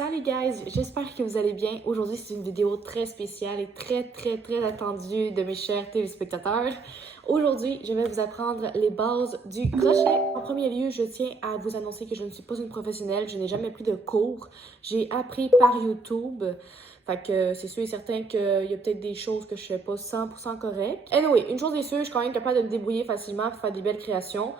Salut guys, j'espère que vous allez bien. Aujourd'hui, c'est une vidéo très spéciale et très attendue de mes chers téléspectateurs. Aujourd'hui, je vais vous apprendre les bases du crochet. En premier lieu, je tiens à vous annoncer que je ne suis pas une professionnelle, je n'ai jamais pris de cours. J'ai appris par YouTube. Fait que c'est sûr et certain qu'il y a peut-être des choses que je fais pas 100% correct. Anyway, une chose est sûre, je suis quand même capable de me débrouiller facilement pour faire des belles créations.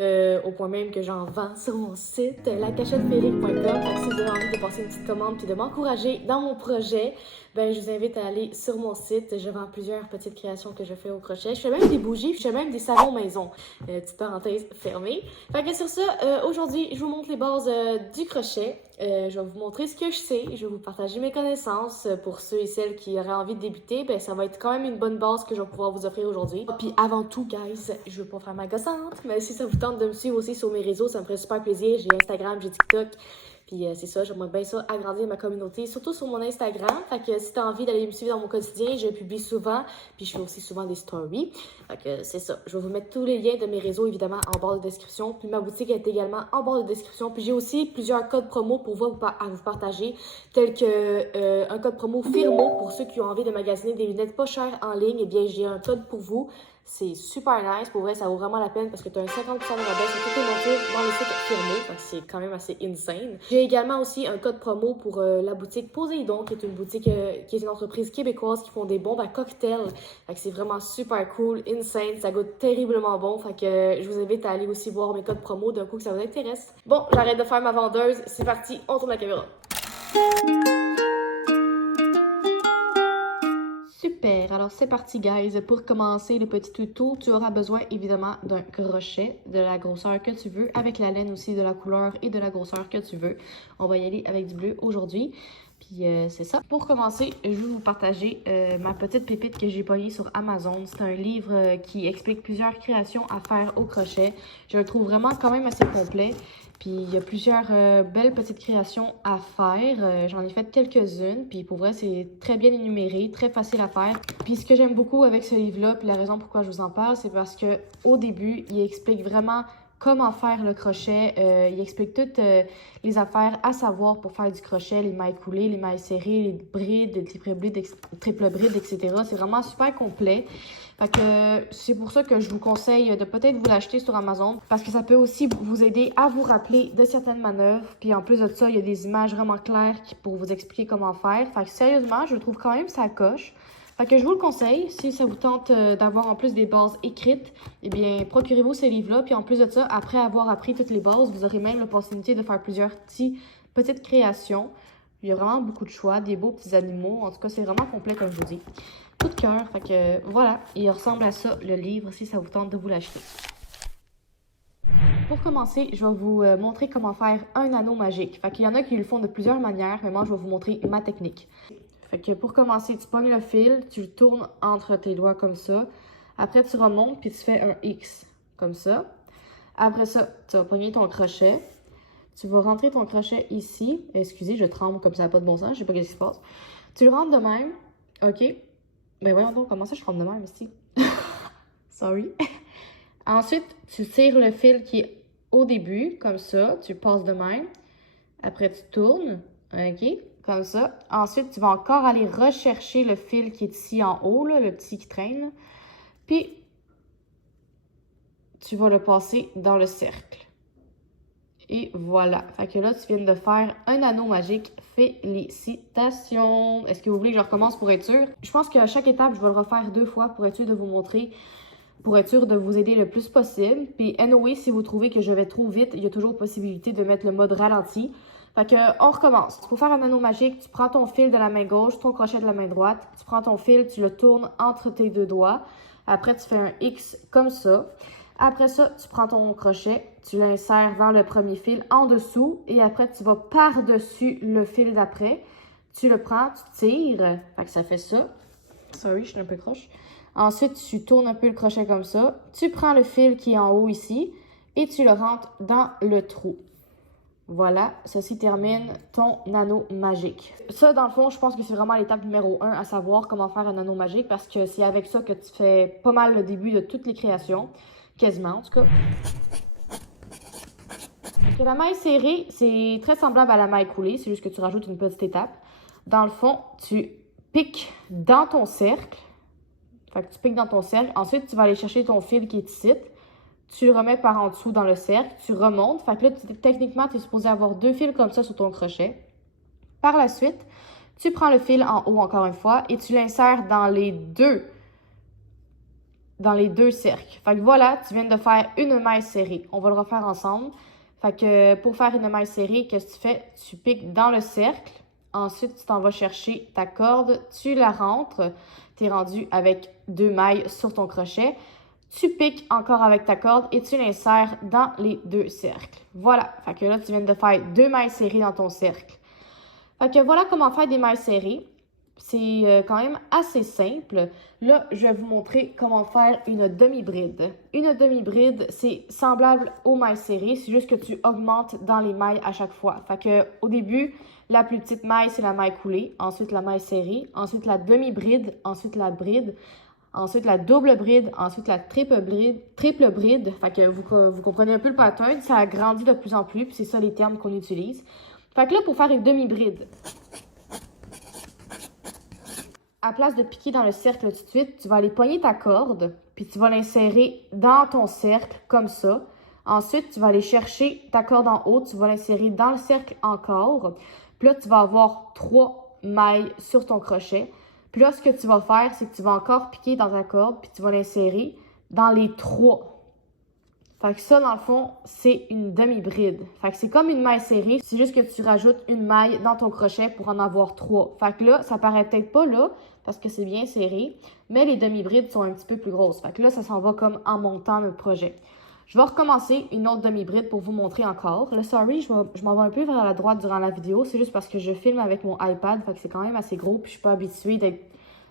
Au point même que j'en vends sur mon site, lacachetefélix.com. Fait que si vous avez envie de passer une petite commande puis de m'encourager dans mon projet, ben je vous invite à aller sur mon site. Je vends plusieurs petites créations que je fais au crochet. Je fais même des bougies, je fais même des savons maison. Petite parenthèse fermée. Fait que sur ça, aujourd'hui, je vous montre les bases du crochet. Je vais vous montrer ce que je sais. Je vais vous partager mes connaissances. Pour ceux et celles qui auraient envie de débuter, ben ça va être quand même une bonne base que je vais pouvoir vous offrir aujourd'hui. Puis avant tout, guys, je veux pas faire ma gossante, mais si ça vous tente de me suivre aussi sur mes réseaux, ça me ferait super plaisir. J'ai Instagram, j'ai TikTok. Puis c'est ça, j'aimerais bien ça, agrandir ma communauté, surtout sur mon Instagram. Fait que si tu as envie d'aller me suivre dans mon quotidien, je publie souvent, puis je fais aussi souvent des stories. Fait que c'est ça, je vais vous mettre tous les liens de mes réseaux, évidemment, en barre de description. Puis ma boutique est également en barre de description. Puis j'ai aussi plusieurs codes promo pour vous partager, tels que un code promo Firmo pour ceux qui ont envie de magasiner des lunettes pas chères en ligne. Eh bien, j'ai un code pour vous. C'est super nice. Pour vrai, ça vaut vraiment la peine parce que tu as un 50% de rabais sur toutes les montures dans le site Firmo. Donc, c'est quand même assez insane. J'ai également aussi un code promo pour la boutique Poséidon, qui est une boutique, qui est une entreprise québécoise qui font des bombes à cocktail. Fait que c'est vraiment super cool, insane. Ça goûte terriblement bon. Fait que je vous invite à aller aussi voir mes codes promo d'un coup que ça vous intéresse. Bon, j'arrête de faire ma vendeuse. C'est parti, on tourne la caméra. Super, alors c'est parti guys. Pour commencer le petit tuto, tu auras besoin évidemment d'un crochet de la grosseur que tu veux, avec la laine aussi de la couleur et de la grosseur que tu veux. On va y aller avec du bleu aujourd'hui. Puis c'est ça. Pour commencer, je vais vous partager ma petite pépite que j'ai pognée sur Amazon. C'est un livre qui explique plusieurs créations à faire au crochet. Je le trouve vraiment quand même assez complet. Puis il y a plusieurs belles petites créations à faire. J'en ai fait quelques-unes. Puis pour vrai, c'est très bien énuméré, très facile à faire. Puis ce que j'aime beaucoup avec ce livre-là, puis la raison pourquoi je vous en parle, c'est parce que au début, il explique vraiment comment faire le crochet. Il explique toutes les affaires à savoir pour faire du crochet, les mailles coulées, les mailles serrées, les brides, les triple brides, etc. C'est vraiment super complet. Fait que c'est pour ça que je vous conseille de peut-être vous l'acheter sur Amazon parce que ça peut aussi vous aider à vous rappeler de certaines manœuvres. Puis en plus de ça, il y a des images vraiment claires pour vous expliquer comment faire. Fait que sérieusement, je trouve quand même ça coche. Fait que je vous le conseille, si ça vous tente d'avoir en plus des bases écrites, eh bien, procurez-vous ce livre-là. Puis en plus de ça, après avoir appris toutes les bases, vous aurez même l'opportunité de faire plusieurs petites créations. Il y a vraiment beaucoup de choix, des beaux petits animaux. En tout cas, c'est vraiment complet comme je vous dis. Coup de cœur, fait que voilà, il ressemble à ça le livre si ça vous tente de vous l'acheter. Pour commencer, je vais vous montrer comment faire un anneau magique. Fait qu'il y en a qui le font de plusieurs manières, mais moi je vais vous montrer ma technique. Fait que pour commencer, tu pognes le fil, tu le tournes entre tes doigts comme ça. Après, tu remontes puis tu fais un X comme ça. Après ça, tu vas pogner ton crochet. Tu vas rentrer ton crochet ici. Excusez, je tremble comme ça n'a pas de bon sens, je sais pas ce qui se passe. Tu le rentres de même, ok? Ben voyons donc, comment ça je rentre de même ici? Sorry. Ensuite, tu tires le fil qui est au début, comme ça. Tu passes de même. Après, tu tournes, ok? Comme ça. Ensuite, tu vas encore aller rechercher le fil qui est ici en haut, là, le petit qui traîne. Là. Puis, tu vas le passer dans le cercle. Et voilà. Fait que là, tu viens de faire un anneau magique. Félicitations! Est-ce que vous voulez que je recommence pour être sûr? Je pense qu'à chaque étape, je vais le refaire 2 fois pour être sûr de vous montrer, pour être sûr de vous aider le plus possible. Puis anyway, si vous trouvez que je vais trop vite, il y a toujours possibilité de mettre le mode ralenti. Fait que, on recommence. Pour faire un anneau magique, tu prends ton fil de la main gauche, ton crochet de la main droite. Tu prends ton fil, tu le tournes entre tes 2 doigts. Après, tu fais un X comme ça. Après ça, tu prends ton crochet, tu l'insères dans le premier fil en dessous et après, tu vas par-dessus le fil d'après. Tu le prends, tu tires, fait que ça fait ça. Sorry, je suis un peu croche. Ensuite, tu tournes un peu le crochet comme ça. Tu prends le fil qui est en haut ici et tu le rentres dans le trou. Voilà, ceci termine ton anneau magique. Ça, dans le fond, je pense que c'est vraiment l'étape numéro 1 à savoir comment faire un anneau magique parce que c'est avec ça que tu fais pas mal le début de toutes les créations. Quasiment, en tout cas. Que la maille serrée, c'est très semblable à la maille coulée, c'est juste que tu rajoutes une petite étape. Dans le fond, tu piques dans ton cercle. Fait que tu piques dans ton cercle. Ensuite, tu vas aller chercher ton fil qui est ici. Tu le remets par en dessous dans le cercle. Tu remontes. Fait que là, techniquement, tu es supposé avoir 2 fils comme ça sur ton crochet. Par la suite, tu prends le fil en haut encore une fois et tu l'insères dans les deux cercles. Fait que voilà, tu viens de faire une maille serrée. On va le refaire ensemble. Fait que pour faire une maille serrée, qu'est-ce que tu fais? Tu piques dans le cercle. Ensuite, tu t'en vas chercher ta corde, tu la rentres. Tu es rendu avec 2 mailles sur ton crochet. Tu piques encore avec ta corde et tu l'insères dans les 2 cercles. Voilà. Fait que là, tu viens de faire 2 mailles serrées dans ton cercle. Fait que voilà comment faire des mailles serrées. C'est quand même assez simple. Là, je vais vous montrer comment faire une demi-bride. Une demi-bride, c'est semblable aux mailles serrées, c'est juste que tu augmentes dans les mailles à chaque fois. Fait que au début, la plus petite maille, c'est la maille coulée, ensuite la maille serrée, ensuite la demi-bride, ensuite la bride, ensuite la double bride, ensuite la triple bride. Fait que vous comprenez un peu le pattern, ça grandit de plus en plus, puis c'est ça les termes qu'on utilise. Fait que là, pour faire une demi-bride, à place de piquer dans le cercle tout de suite, tu vas aller pogner ta corde, puis tu vas l'insérer dans ton cercle, comme ça. Ensuite, tu vas aller chercher ta corde en haut, tu vas l'insérer dans le cercle encore. Puis là, tu vas avoir 3 mailles sur ton crochet. Puis là, ce que tu vas faire, c'est que tu vas encore piquer dans ta corde, puis tu vas l'insérer dans les 3. Fait que ça, dans le fond, c'est une demi-bride. Fait que c'est comme une maille serrée, c'est juste que tu rajoutes une maille dans ton crochet pour en avoir 3. Fait que là, ça paraît peut-être pas là, parce que c'est bien serré, mais les demi-brides sont un petit peu plus grosses. Fait que là, ça s'en va comme en montant notre projet. Je vais recommencer une autre demi-bride pour vous montrer encore. Là, sorry, je m'en vais un peu vers la droite durant la vidéo, c'est juste parce que je filme avec mon iPad, fait que c'est quand même assez gros, puis je suis pas habituée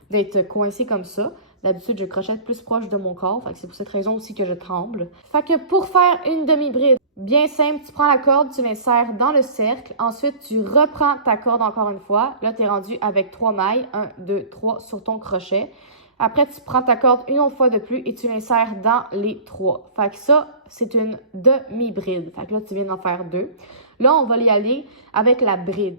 d'être coincée comme ça. D'habitude, je crochette plus proche de mon corps, fait que c'est pour cette raison aussi que je tremble. Fait que pour faire une demi-bride, bien simple, tu prends la corde, tu l'insères dans le cercle. Ensuite, tu reprends ta corde encore une fois. Là, tu es rendu avec 3 mailles, 1, 2, 3 sur ton crochet. Après, tu prends ta corde une autre fois de plus et tu l'insères dans les 3. Fait que ça, c'est une demi-bride. Fait que là, tu viens d'en faire 2. Là, on va y aller avec la bride.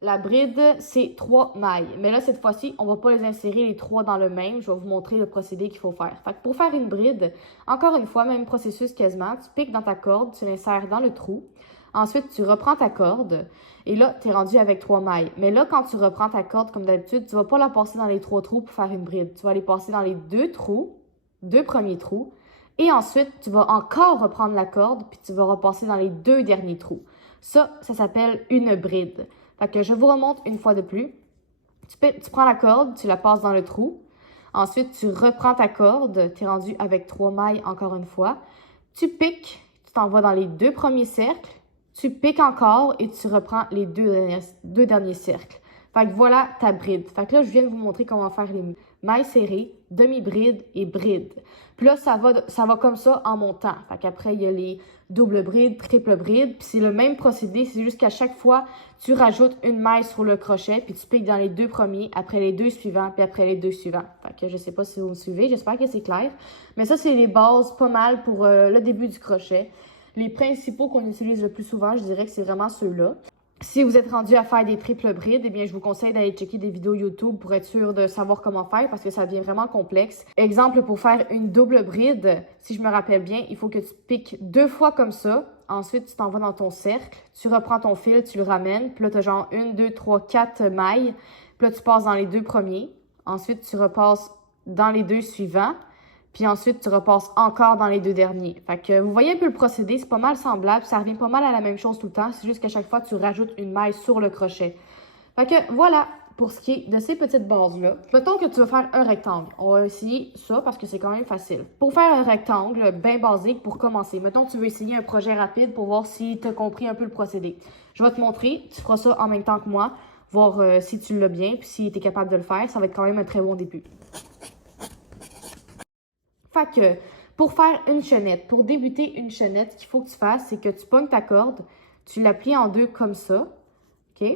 La bride, c'est 3 mailles. Mais là, cette fois-ci, on ne va pas les insérer les 3 dans le même. Je vais vous montrer le procédé qu'il faut faire. Fait que pour faire une bride, encore une fois, même processus quasiment. Tu piques dans ta corde, tu l'insères dans le trou. Ensuite, tu reprends ta corde. Et là, tu es rendu avec 3 mailles. Mais là, quand tu reprends ta corde, comme d'habitude, tu ne vas pas la passer dans les 3 trous pour faire une bride. Tu vas les passer dans les 2 trous, 2 premiers trous. Et ensuite, tu vas encore reprendre la corde, puis tu vas repasser dans les 2 derniers trous. Ça s'appelle une bride. Fait que je vous remonte une fois de plus. Tu prends la corde, tu la passes dans le trou. Ensuite, tu reprends ta corde. Tu es rendu avec 3 mailles encore une fois. Tu piques, tu t'en vas dans les 2 premiers cercles. Tu piques encore et tu reprends les 2 derniers cercles. Fait que voilà ta bride. Fait que là, je viens de vous montrer comment faire les mailles serrées, demi-bride et bride. Puis là, ça va comme ça en montant. Fait qu'après, il y a les double bride, triple bride. Puis c'est le même procédé, c'est juste qu'à chaque fois, tu rajoutes une maille sur le crochet, puis tu piques dans les 2 premiers, après les 2 suivants, puis après les 2 suivants. Fait que je sais pas si vous me suivez, j'espère que c'est clair. Mais ça, c'est les bases pas mal pour le début du crochet. Les principaux qu'on utilise le plus souvent, je dirais que c'est vraiment ceux-là. Si vous êtes rendu à faire des triples brides, eh bien, je vous conseille d'aller checker des vidéos YouTube pour être sûr de savoir comment faire parce que ça devient vraiment complexe. Exemple, pour faire une double bride, si je me rappelle bien, il faut que tu piques 2 fois comme ça. Ensuite, tu t'en vas dans ton cercle, tu reprends ton fil, tu le ramènes. Puis là, tu as genre 1, 2, 3, 4 mailles. Puis là, tu passes dans les 2 premiers. Ensuite, tu repasses dans les 2 suivants. Puis ensuite, tu repasses encore dans les 2 derniers. Fait que vous voyez un peu le procédé, c'est pas mal semblable. Ça revient pas mal à la même chose tout le temps. C'est juste qu'à chaque fois, tu rajoutes une maille sur le crochet. Fait que voilà pour ce qui est de ces petites bases-là. Mettons que tu veux faire un rectangle. On va essayer ça parce que c'est quand même facile. Pour faire un rectangle bien basique, pour commencer, mettons que tu veux essayer un projet rapide pour voir si tu as compris un peu le procédé. Je vais te montrer. Tu feras ça en même temps que moi. Voir si tu l'as bien. Puis si tu es capable de le faire, ça va être quand même un très bon début. Fait que pour faire une chaînette, pour débuter une chaînette, ce qu'il faut que tu fasses, c'est que tu pognes ta corde, tu la plies en 2 comme ça, OK?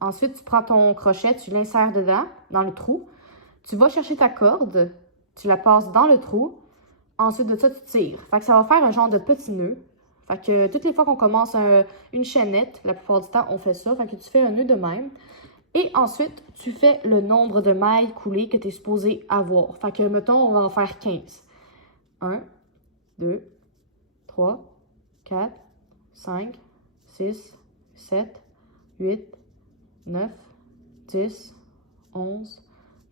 Ensuite, tu prends ton crochet, tu l'insères dedans, dans le trou. Tu vas chercher ta corde, tu la passes dans le trou. Ensuite de ça, tu tires. Fait que ça va faire un genre de petit nœud. Fait que toutes les fois qu'on commence une chaînette, la plupart du temps, on fait ça. Fait que tu fais un nœud de même. Et ensuite, tu fais le nombre de mailles coulées que tu es supposé avoir. Fait que, mettons, on va en faire 15. 1, 2, 3, 4, 5, 6, 7, 8, 9, 10, 11,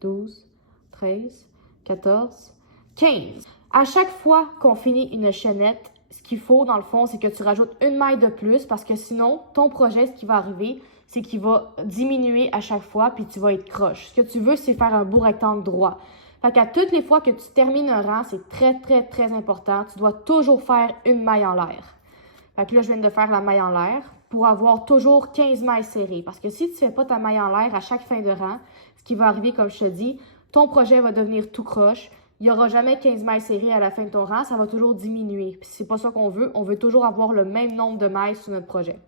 12, 13, 14, 15. À chaque fois qu'on finit une chaînette, ce qu'il faut, dans le fond, c'est que tu rajoutes une maille de plus parce que sinon, ton projet, ce qui va arriver, c'est qu'il va diminuer à chaque fois puis tu vas être croche. Ce que tu veux, c'est faire un beau rectangle droit. Fait qu'à toutes les fois que tu termines un rang, c'est très, très, très important. Tu dois toujours faire une maille en l'air. Fait que là, je viens de faire la maille en l'air pour avoir toujours 15 mailles serrées. Parce que si tu ne fais pas ta maille en l'air à chaque fin de rang, ce qui va arriver, comme je te dis, ton projet va devenir tout croche. Il n'y aura jamais 15 mailles serrées à la fin de ton rang, ça va toujours diminuer. Puis c'est pas ça qu'on veut, on veut toujours avoir le même nombre de mailles sur notre projet.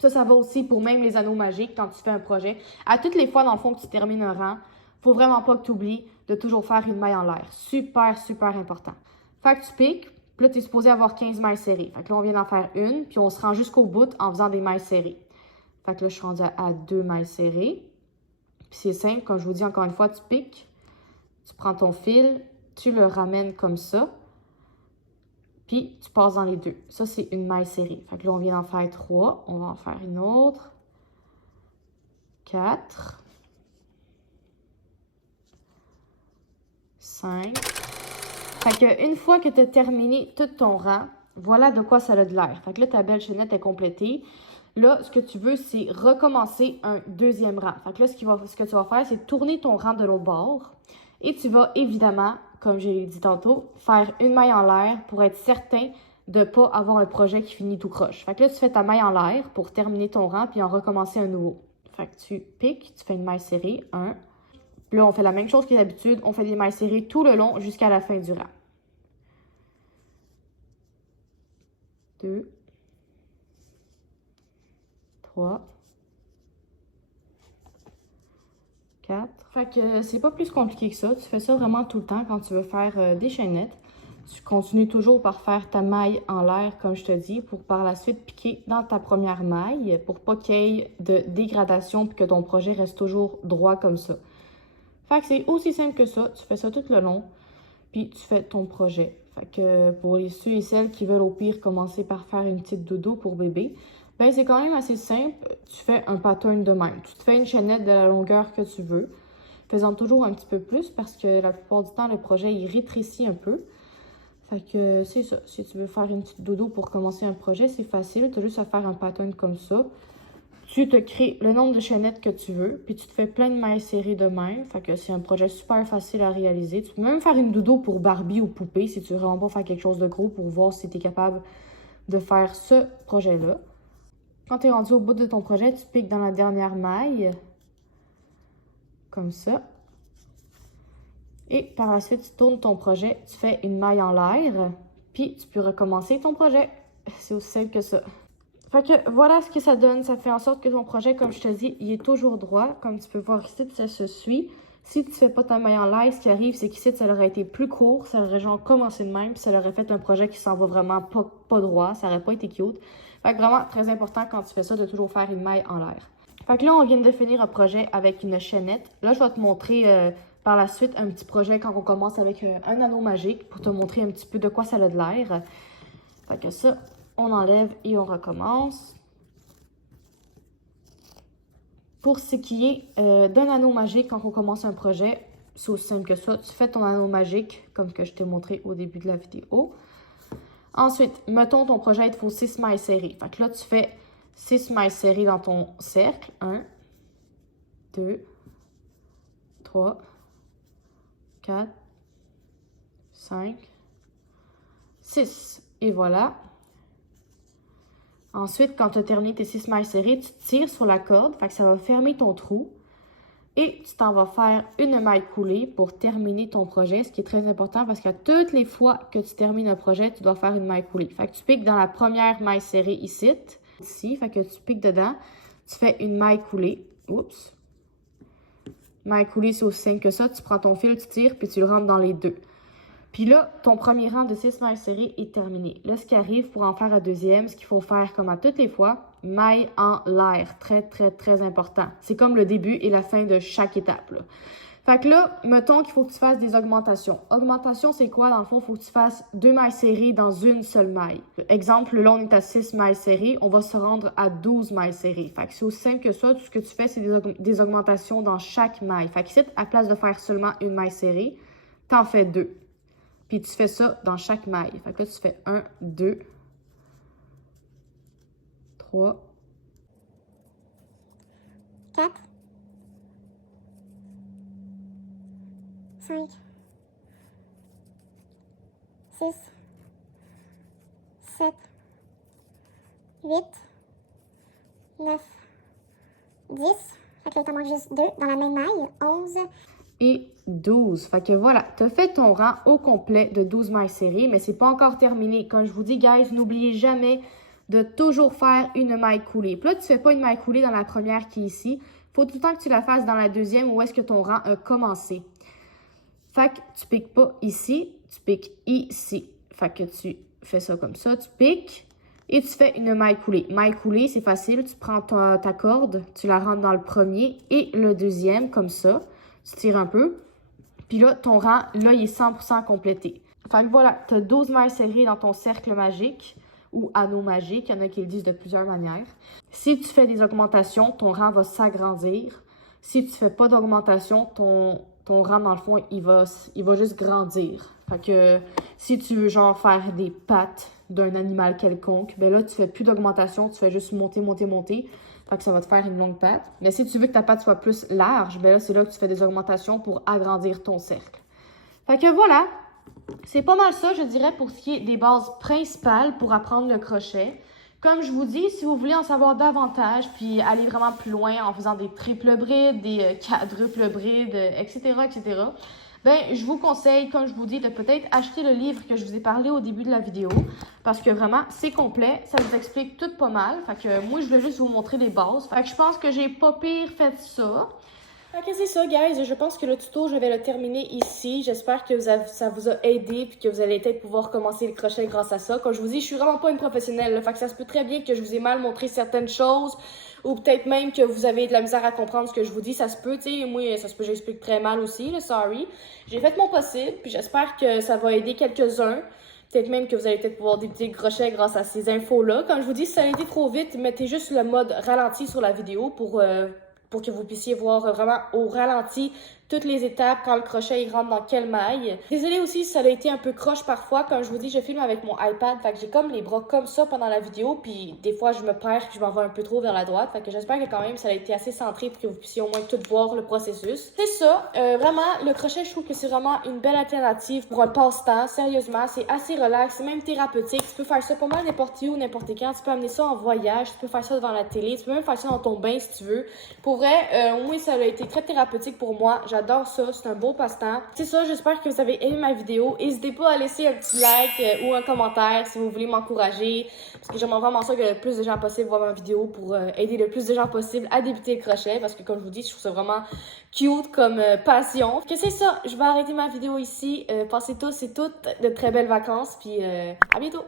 Ça va aussi pour même les anneaux magiques quand tu fais un projet. À toutes les fois, dans le fond, que tu termines un rang, faut vraiment pas que tu oublies de toujours faire une maille en l'air. Super, super important. Fait que tu piques, puis là, tu es supposé avoir 15 mailles serrées. Fait que là, on vient d'en faire une, puis on se rend jusqu'au bout en faisant des mailles serrées. Fait que là, je suis rendue à 2 mailles serrées. Puis c'est simple, comme je vous dis encore une fois, tu piques, tu prends ton fil, tu le ramènes comme ça, puis tu passes dans les deux. Ça, c'est une maille serrée. Fait que là, on vient d'en faire 3. On va en faire une autre. 4. 5. Fait que une fois que tu as terminé tout ton rang, voilà de quoi ça a de l'air. Fait que là, ta belle chaînette est complétée. Là, ce que tu veux, c'est recommencer un deuxième rang. Fait que là, ce que tu vas faire, c'est tourner ton rang de l'autre bord. Et tu vas évidemment, comme je l'ai dit tantôt, faire une maille en l'air pour être certain de ne pas avoir un projet qui finit tout croche. Fait que là, tu fais ta maille en l'air pour terminer ton rang puis en recommencer un nouveau. Fait que tu piques, tu fais une maille serrée, 1. Puis là, on fait la même chose que d'habitude, on fait des mailles serrées tout le long jusqu'à la fin du rang. 2, 3, 4. Fait que c'est pas plus compliqué que ça. Tu fais ça vraiment tout le temps quand tu veux faire des chaînettes. Tu continues toujours par faire ta maille en l'air, comme je te dis, pour par la suite piquer dans ta première maille pour pas qu'il y ait de dégradation et que ton projet reste toujours droit comme ça. Fait que c'est aussi simple que ça. Tu fais ça tout le long, puis tu fais ton projet. Fait que pour ceux et celles qui veulent au pire commencer par faire une petite dodo pour bébé, ben c'est quand même assez simple. Tu fais un pattern de même. Tu te fais une chaînette de la longueur que tu veux, faisant toujours un petit peu plus parce que la plupart du temps, le projet, il rétrécit un peu. Fait que c'est ça. Si tu veux faire une petite dodo pour commencer un projet, c'est facile. Tu as juste à faire un pattern comme ça. Tu te crées le nombre de chaînettes que tu veux, puis tu te fais plein de mailles serrées de même. Fait que c'est un projet super facile à réaliser. Tu peux même faire une dodo pour Barbie ou poupée si tu veux vraiment pas faire quelque chose de gros pour voir si tu es capable de faire ce projet-là. Quand tu es rendu au bout de ton projet, tu piques dans la dernière maille, comme ça. Et par la suite, tu tournes ton projet, tu fais une maille en l'air, puis tu peux recommencer ton projet. C'est aussi simple que ça. Fait que voilà ce que ça donne. Ça fait en sorte que ton projet, comme je te dis, il est toujours droit. Comme tu peux voir ici, ça se suit. Si tu fais pas ta maille en l'air, ce qui arrive, c'est qu'ici, ça aurait été plus court. Ça aurait genre commencé de même, puis ça aurait fait un projet qui s'en va vraiment pas droit. Ça aurait pas été cute. Fait que vraiment, très important quand tu fais ça, de toujours faire une maille en l'air. Fait que là, on vient de finir un projet avec une chaînette. Là, je vais te montrer par la suite un petit projet quand on commence avec un anneau magique pour te montrer un petit peu de quoi ça a de l'air. Fait que ça, on enlève et on recommence. Pour ce qui est d'un anneau magique, quand on commence un projet, c'est aussi simple que ça. Tu fais ton anneau magique, comme que je t'ai montré au début de la vidéo. Ensuite, mettons ton projet, il te faut 6 mailles serrées. Fait que là, tu fais 6 mailles serrées dans ton cercle. 1, 2, 3, 4, 5, 6. Et voilà. Ensuite, quand tu as terminé tes 6 mailles serrées, tu tires sur la corde, fait que ça va fermer ton trou. Et tu t'en vas faire une maille coulée pour terminer ton projet, ce qui est très important parce que toutes les fois que tu termines un projet, tu dois faire une maille coulée. Fait que tu piques dans la première maille serrée ici, fait que tu piques dedans, tu fais une maille coulée. Oups. Maille coulée, c'est aussi simple que ça. Tu prends ton fil, tu tires, puis tu le rentres dans les deux. Puis là, ton premier rang de 6 mailles serrées est terminé. Là, ce qui arrive pour en faire un deuxième, ce qu'il faut faire comme à toutes les fois, maille en l'air. Très, très, très important. C'est comme le début et la fin de chaque étape, là. Fait que là, mettons qu'il faut que tu fasses des augmentations. Augmentation, c'est quoi? Dans le fond, il faut que tu fasses 2 mailles serrées dans une seule maille. Exemple, là, on est à 6 mailles serrées, on va se rendre à 12 mailles serrées. Fait que c'est aussi simple que ça. Tout ce que tu fais, c'est des augmentations dans chaque maille. Fait que ici, à place de faire seulement une maille serrée, t'en fais 2. Puis tu fais ça dans chaque maille. Fait que là, tu fais 1, 2, 3, 4, 5, 6, 7, 8, 9, 10. Fait que là, il t'en manque juste 2 dans la même maille. 11. et 12. Fait que voilà, tu as fait ton rang au complet de 12 mailles serrées, mais c'est pas encore terminé. Comme je vous dis, guys, n'oubliez jamais de toujours faire une maille coulée. Puis là, tu fais pas une maille coulée dans la première qui est ici. Faut tout le temps que tu la fasses dans la deuxième où est-ce que ton rang a commencé. Fait que tu piques pas ici, tu piques ici. Fait que tu fais ça comme ça, tu piques et tu fais une maille coulée. Maille coulée, c'est facile. Tu prends ta corde, tu la rentres dans le premier et le deuxième, comme ça. Tu tires un peu. Puis là, ton rang, là, il est 100% complété. Fait que voilà, tu as 12 mailles serrées dans ton cercle magique ou anneau magique. Il y en a qui le disent de plusieurs manières. Si tu fais des augmentations, ton rang va s'agrandir. Si tu fais pas d'augmentation, ton rang, dans le fond, il va juste grandir. Fait que si tu veux, genre, faire des pattes d'un animal quelconque, ben là, tu fais plus d'augmentation, tu fais juste monter, monter, monter. Fait que ça va te faire une longue patte. Mais si tu veux que ta patte soit plus large, ben là, c'est là que tu fais des augmentations pour agrandir ton cercle. Fait que voilà, c'est pas mal ça, je dirais, pour ce qui est des bases principales pour apprendre le crochet. Comme je vous dis, si vous voulez en savoir davantage, puis aller vraiment plus loin en faisant des triples brides, des quadruples brides, etc., etc., ben, je vous conseille, comme je vous dis, de peut-être acheter le livre que je vous ai parlé au début de la vidéo, parce que vraiment, c'est complet, ça vous explique tout pas mal. Fait que moi, je voulais juste vous montrer les bases. Fait que je pense que j'ai pas pire fait ça. Ok, c'est ça, guys. Je pense que le tuto, je vais le terminer ici. J'espère que ça vous a aidé puis que vous allez peut-être pouvoir commencer le crochet grâce à ça. Comme je vous dis, je suis vraiment pas une professionnelle. Là, fait que ça se peut très bien que je vous ai mal montré certaines choses ou peut-être même que vous avez de la misère à comprendre ce que je vous dis. Ça se peut, tu sais. Moi, ça se peut, j'explique très mal aussi, là, sorry. J'ai fait mon possible puis j'espère que ça va aider quelques-uns. Peut-être même que vous allez peut-être pouvoir débuter le crochet grâce à ces infos-là. Comme je vous dis, si ça a été trop vite, mettez juste le mode ralenti sur la vidéo pour que vous puissiez voir vraiment au ralenti toutes les étapes, quand le crochet il rentre dans quelle maille. Désolée aussi si ça a été un peu croche parfois. Comme je vous dis, je filme avec mon iPad, fait que j'ai comme les bras comme ça pendant la vidéo, puis des fois je me perds, je m'en vais un peu trop vers la droite. Fait que j'espère que quand même ça a été assez centré pour que vous puissiez au moins tout voir le processus. C'est ça, vraiment, le crochet, je trouve que c'est vraiment une belle alternative pour un passe-temps. Sérieusement, c'est assez relax, c'est même thérapeutique. Tu peux faire ça pas mal n'importe où, n'importe quand. Tu peux amener ça en voyage, tu peux faire ça devant la télé, tu peux même faire ça dans ton bain si tu veux. Pour vrai, au moins ça a été très thérapeutique pour moi. J'adore ça, c'est un beau passe-temps. C'est ça, j'espère que vous avez aimé ma vidéo. N'hésitez pas à laisser un petit like ou un commentaire si vous voulez m'encourager. Parce que j'aimerais vraiment ça que le plus de gens possible voient ma vidéo pour aider le plus de gens possible à débuter le crochet. Parce que comme je vous dis, je trouve ça vraiment cute comme passion. Que c'est ça, je vais arrêter ma vidéo ici. Passez tous et toutes de très belles vacances. Puis à bientôt!